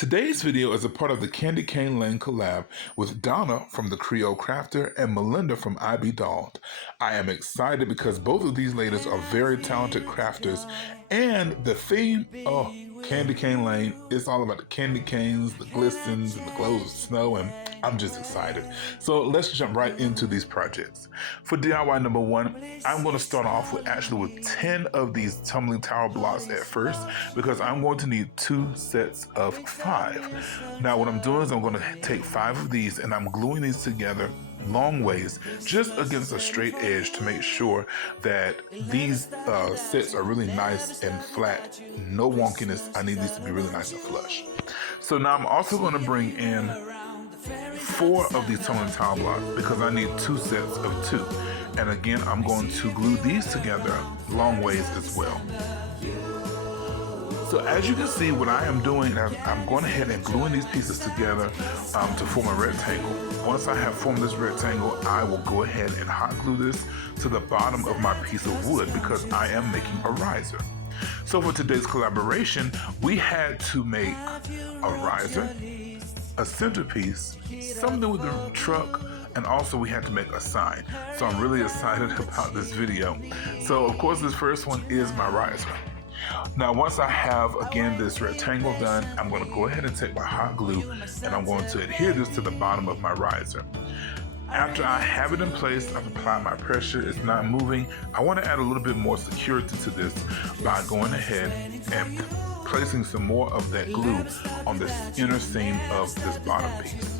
Today's video is a part of the Candy Cane Lane collab with Donna from the Creole Crafter and Malinda from IB Dolled. I am excited because both of these ladies are very talented crafters, and the theme, Candy Cane Lane, it's all about the candy canes, the glistens, and the glows of snow, and I'm just excited. So let's jump right into these projects. For DIY number one, I'm going to start off with 10 of these tumbling tower blocks at first, because I'm going to need 2 sets of 5. Now what I'm doing is I'm going to take 5 of these and I'm gluing these together long ways just against a straight edge to make sure that these sets are really nice and flat, no wonkiness. I need these to be really nice and flush. So now I'm also going to bring in 4 of these tumbling tile blocks because I need 2 sets of 2. And again, I'm going to glue these together long ways as well. So as you can see, what I am doing, I'm going ahead and gluing these pieces together to form a rectangle. Once I have formed this rectangle, I will go ahead and hot glue this to the bottom of my piece of wood because I am making a riser. So for today's collaboration, we had to make a riser, a centerpiece, something with the truck, and also we had to make a sign. So I'm really excited about this video. So of course this first one is my riser. Now once I have again this rectangle done, I'm going to go ahead and take my hot glue and I'm going to adhere this to the bottom of my riser. After I have it in place, I've applied my pressure, it's not moving. I want to add a little bit more security to this by going ahead and placing some more of that glue on this inner seam of this bottom piece.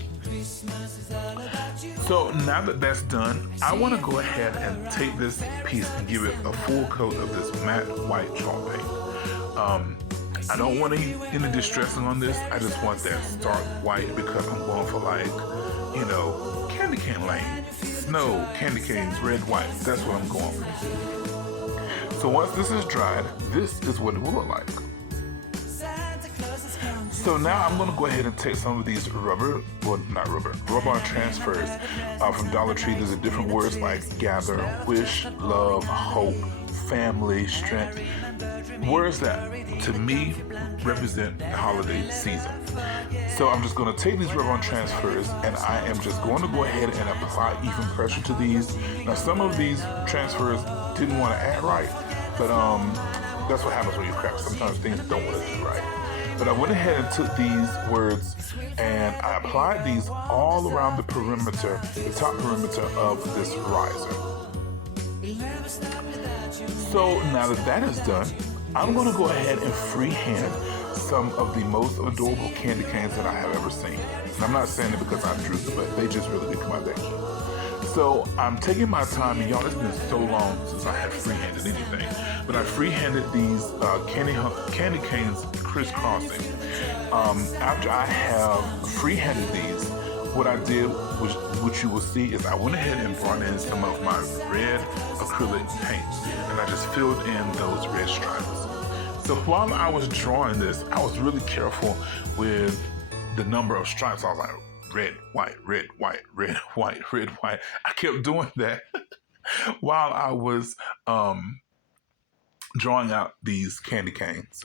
So now that that's done, I want to go ahead and take this piece and give it a full coat of this matte white chalk paint. I don't want any distressing on this. I just want that stark white because I'm going for, like, you know, candy cane lane, snow, candy canes, red, white. That's what I'm going for. So once this is dried, this is what it will look like. So now I'm going to go ahead and take some of these rub-on transfers from Dollar Tree. There's different words like gather, wish, love, hope, family, strength. Words that, to me, represent the holiday season. So I'm just going to take these rub-on transfers and I am just going to go ahead and apply even pressure to these. Now some of these transfers didn't want to add right, but that's what happens when you craft. Sometimes things don't want to do right. But I went ahead and took these words and I applied these all around the perimeter, the top perimeter of this riser. So now that that is done, I'm going to go ahead and freehand some of the most adorable candy canes that I have ever seen. And I'm not saying it because I drew them, but they just really did come out there. So I'm taking my time, and y'all, it's been so long since I have freehanded anything, but I freehanded these candy canes crisscrossing. After I have freehanded these, what I did, which you will see, is I went ahead and brought in some of my red acrylic paints, and I just filled in those red stripes. So while I was drawing this, I was really careful with the number of stripes. I was like, red, white, red, white, red, white, red, white. I kept doing that while I was drawing out these candy canes.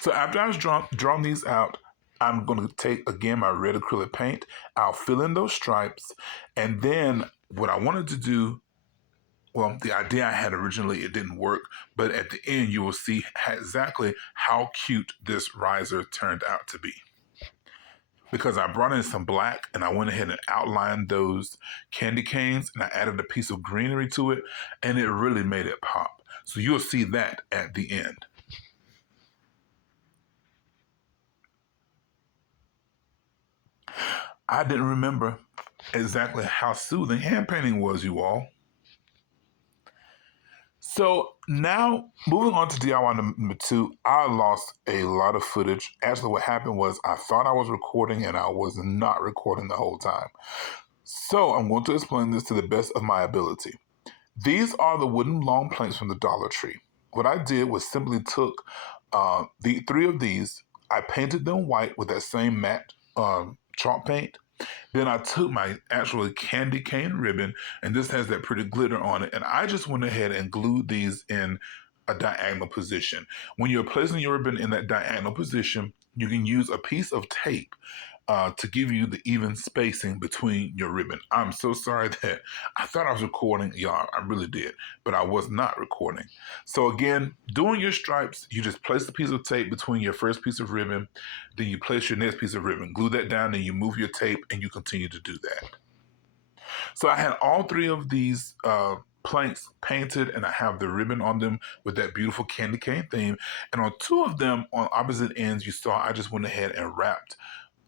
So after I was drawing these out, I'm going to take, again, my red acrylic paint. I'll fill in those stripes. And then what I wanted to do, well, the idea I had originally, it didn't work. But at the end, you will see exactly how cute this riser turned out to be. Because I brought in some black and I went ahead and outlined those candy canes and I added a piece of greenery to it and it really made it pop. So you'll see that at the end. I didn't remember exactly how soothing hand painting was, you all. So now, moving on to DIY number 2, I lost a lot of footage. Actually, what happened was I thought I was recording and I was not recording the whole time. So I'm going to explain this to the best of my ability. These are the wooden long planks from the Dollar Tree. What I did was simply took the 3 of these, I painted them white with that same matte chalk paint. Then I took my actual candy cane ribbon, and this has that pretty glitter on it, and I just went ahead and glued these in a diagonal position. When you're placing your ribbon in that diagonal position, you can use a piece of tape to give you the even spacing between your ribbon. I'm so sorry that I thought I was recording, y'all. I really did, but I was not recording. So again, doing your stripes, you just place the piece of tape between your first piece of ribbon, then you place your next piece of ribbon, glue that down, then you move your tape, and you continue to do that. So I had all three of these planks painted, and I have the ribbon on them with that beautiful candy cane theme. And on two of them, on opposite ends, you saw I just went ahead and wrapped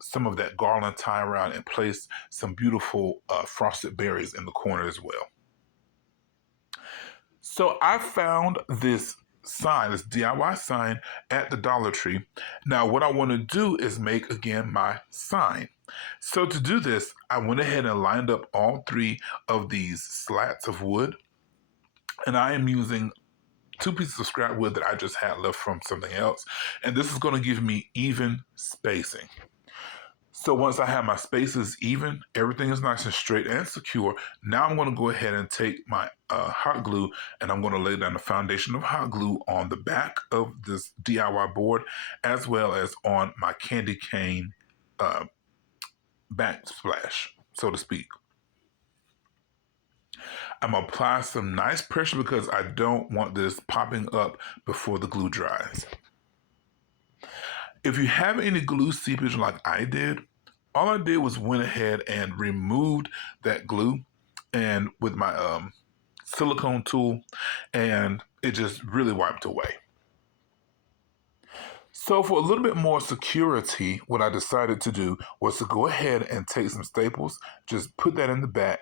some of that garland tie around and placed some beautiful frosted berries in the corner as well. So I found this sign, this DIY sign at the Dollar Tree. Now what I want to do is make, again, my sign. So to do this, I went ahead and lined up all three of these slats of wood. And I am using 2 pieces of scrap wood that I just had left from something else. And this is going to give me even spacing. So once I have my spaces even, everything is nice and straight and secure. Now I'm going to go ahead and take my hot glue, and I'm going to lay down the foundation of hot glue on the back of this DIY board, as well as on my candy cane backsplash, so to speak. I'm going to apply some nice pressure because I don't want this popping up before the glue dries. If you have any glue seepage like I did, all I did was went ahead and removed that glue and with my silicone tool, and it just really wiped away. So for a little bit more security, what I decided to do was to go ahead and take some staples, just put that in the back,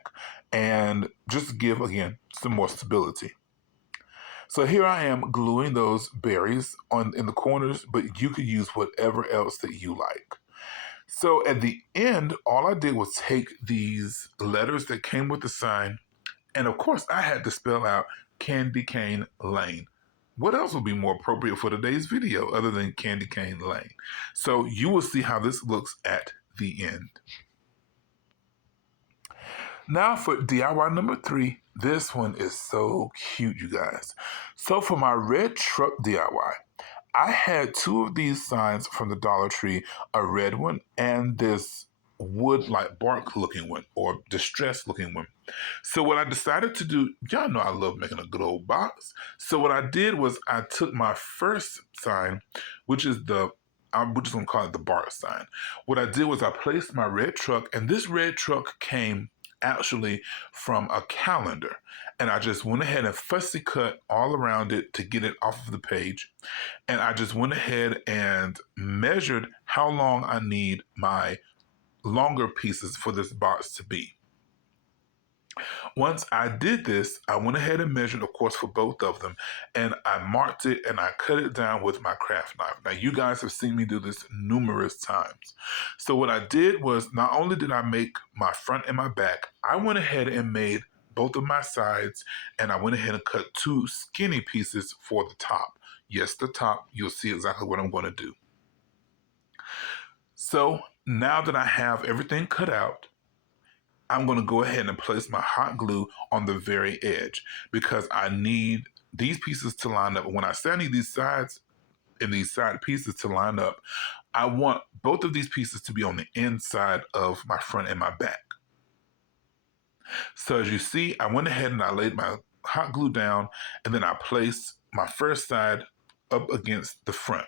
and just give, again, some more stability. So here I am gluing those berries in the corners, but you could use whatever else that you like. So at the end, all I did was take these letters that came with the sign, and of course I had to spell out Candy Cane Lane. What else would be more appropriate for today's video other than Candy Cane Lane? So you will see how this looks at the end. Now for DIY number 3, this one is so cute, you guys. So for my red truck DIY, I had 2 of these signs from the Dollar Tree, a red one and this wood like bark looking one or distressed looking one. So what I decided to do, y'all know I love making a good old box. So what I did was I took my first sign, which is we're just gonna call it the bark sign. What I did was I placed my red truck, and this red truck came actually from a calendar. And I just went ahead and fussy cut all around it to get it off of the page. And I just went ahead and measured how long I need my longer pieces for this box to be. Once I did this, I went ahead and measured, of course, for both of them, and I marked it and I cut it down with my craft knife. Now, you guys have seen me do this numerous times. So what I did was, not only did I make my front and my back, I went ahead and made both of my sides, and I went ahead and cut 2 skinny pieces for the top. Yes, the top. You'll see exactly what I'm going to do. So now that I have everything cut out, I'm going to go ahead and place my hot glue on the very edge because I need these pieces to line up. When I say I need these sides and these side pieces to line up, I want both of these pieces to be on the inside of my front and my back. So as you see, I went ahead and I laid my hot glue down, and then I placed my first side up against the front.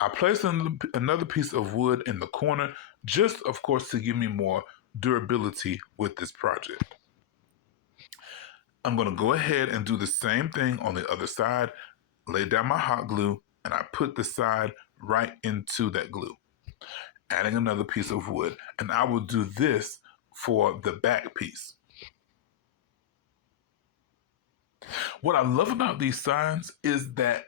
I placed another piece of wood in the corner, just of course to give me more durability with this project. I'm going to go ahead and do the same thing on the other side, lay down my hot glue, and I put the side right into that glue, adding another piece of wood. And I will do this for the back piece. What I love about these signs is that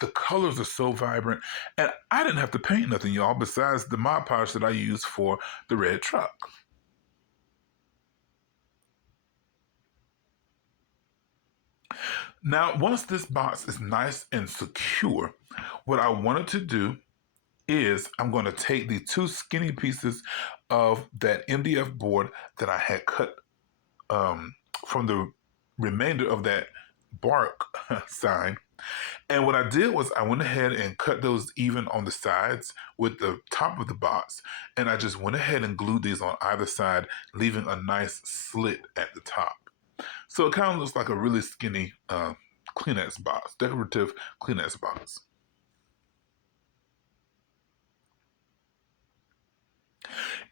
the colors are so vibrant, and I didn't have to paint nothing, y'all, besides the Mod Podge that I used for the red truck. Now, once this box is nice and secure, what I wanted to do is I'm going to take the 2 skinny pieces of that MDF board that I had cut from the remainder of that bark sign, And what I did was I went ahead and cut those even on the sides with the top of the box. And I just went ahead and glued these on either side, leaving a nice slit at the top. So it kind of looks like a really skinny Kleenex box, decorative Kleenex box.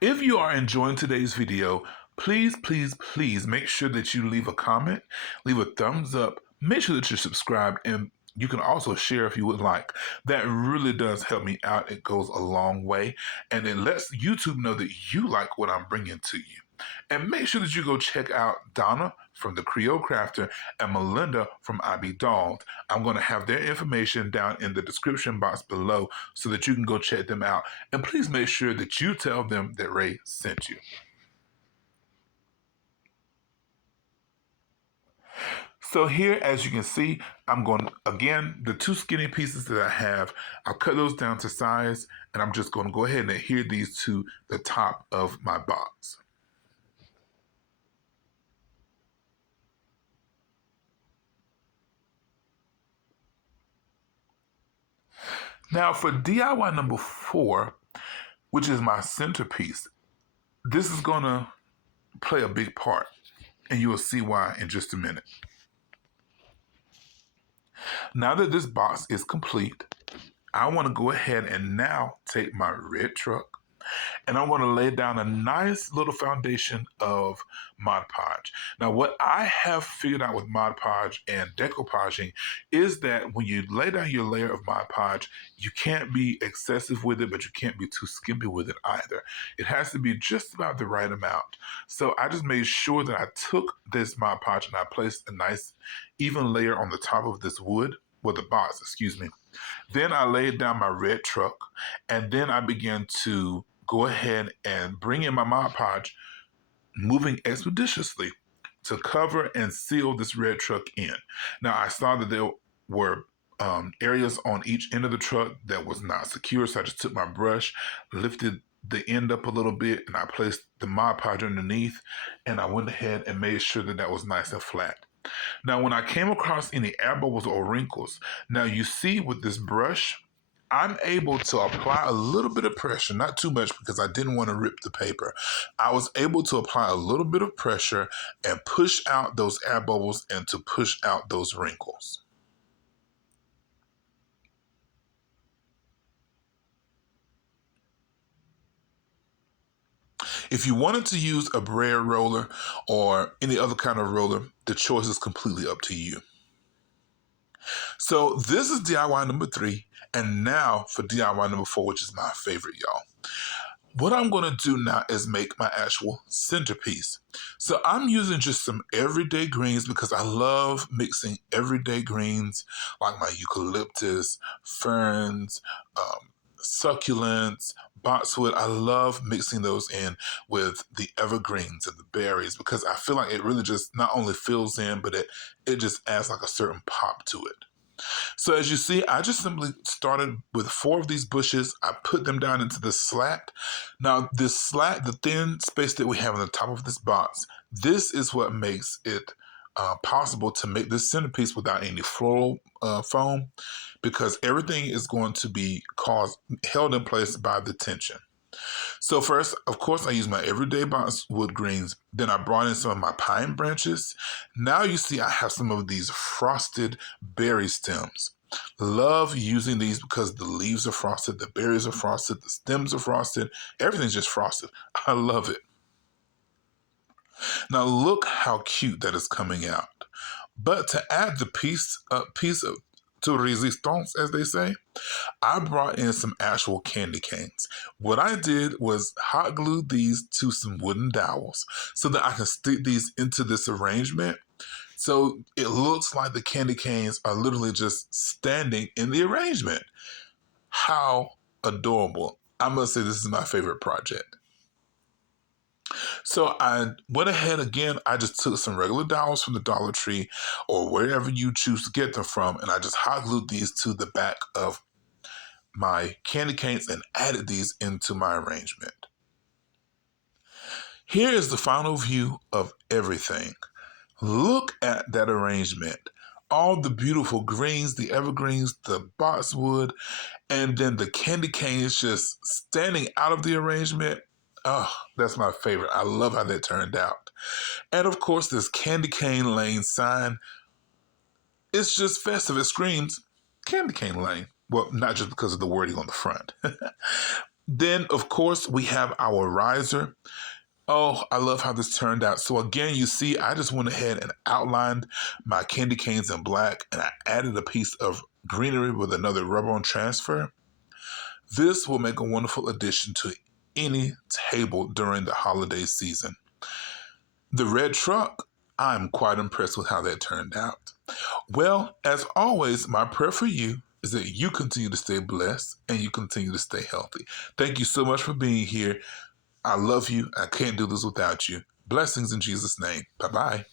If you are enjoying today's video, please, please, please make sure that you leave a comment, leave a thumbs up, make sure that you're subscribed, and you can also share if you would like. That really does help me out. It goes a long way, and it lets YouTube know that you like what I'm bringing to you. And make sure that you go check out Donna from the Creole Crafter and Malinda from I Be Dolled. I'm going to have their information down in the description box below so that you can go check them out. And please make sure that you tell them that Ray sent you. So here, as you can see, I'm going, again, the two skinny pieces that I have, I'll cut those down to size, and I'm just going to go ahead and adhere these to the top of my box. Now for DIY number 4, which is my centerpiece, this is going to play a big part, and you will see why in just a minute. Now that this box is complete, I want to go ahead and now take my red truck and I want to lay down a nice little foundation of Mod Podge. Now, what I have figured out with Mod Podge and decoupaging is that when you lay down your layer of Mod Podge, you can't be excessive with it, but you can't be too skimpy with it either. It has to be just about the right amount. So I just made sure that I took this Mod Podge and I placed a nice even layer on the top of this wood, well, the box, excuse me. Then I laid down my red truck, and then I began to go ahead and bring in my Mod Podge, moving expeditiously to cover and seal this red truck in. Now, I saw that there were areas on each end of the truck that was not secure, so I just took my brush, lifted the end up a little bit, and I placed the Mod Podge underneath, and I went ahead and made sure that that was nice and flat. Now, when I came across any air bubbles or wrinkles, now you see with this brush, I'm able to apply a little bit of pressure, not too much because I didn't want to rip the paper. I was able to apply a little bit of pressure and push out those air bubbles and to push out those wrinkles. If you wanted to use a braid roller or any other kind of roller, the choice is completely up to you. So this is DIY number 3, and now for DIY number 4, which is my favorite, y'all. What I'm going to do now is make my actual centerpiece. So I'm using just some everyday greens because I love mixing everyday greens like my eucalyptus, ferns, succulents, boxwood. I love mixing those in with the evergreens and the berries because I feel like it really just not only fills in, but it just adds like a certain pop to it. So as you see, I just simply started with 4 of these bushes. I put them down into this slat. Now this slat, the thin space that we have on the top of this box, this is what makes it possible to make this centerpiece without any floral foam because everything is going to be held in place by the tension. So first, of course, I use my everyday boxwood greens. Then I brought in some of my pine branches. Now you see I have some of these frosted berry stems. Love using these because the leaves are frosted, the berries are frosted, the stems are frosted. Everything's just frosted. I love it. Now look how cute that is coming out. But to add the piece of to resistance, as they say, I brought in some actual candy canes. What I did was hot glued these to some wooden dowels so that I can stick these into this arrangement. So it looks like the candy canes are literally just standing in the arrangement. How adorable. I must say this is my favorite project. So I went ahead again, I just took some regular dowels from the Dollar Tree or wherever you choose to get them from, and I just hot glued these to the back of my candy canes and added these into my arrangement. Here is the final view of everything. Look at that arrangement. all the beautiful greens, the evergreens, the boxwood, and then the candy cane is just standing out of the arrangement. Oh, that's my favorite. I love how that turned out. And of course, this Candy Cane Lane sign, it's just festive. It screams Candy Cane Lane. Well, not just because of the wording on the front. Then, of course, we have our riser. Oh, I love how this turned out. So again, you see, I just went ahead and outlined my candy canes in black, and I added a piece of greenery with another rub-on transfer. This will make a wonderful addition to any table during the holiday season. The red truck, I'm quite impressed with how that turned out. Well, as always, my prayer for you is that you continue to stay blessed and you continue to stay healthy. Thank you so much for being here. I love you. I can't do this without you. Blessings in Jesus' name. Bye-bye.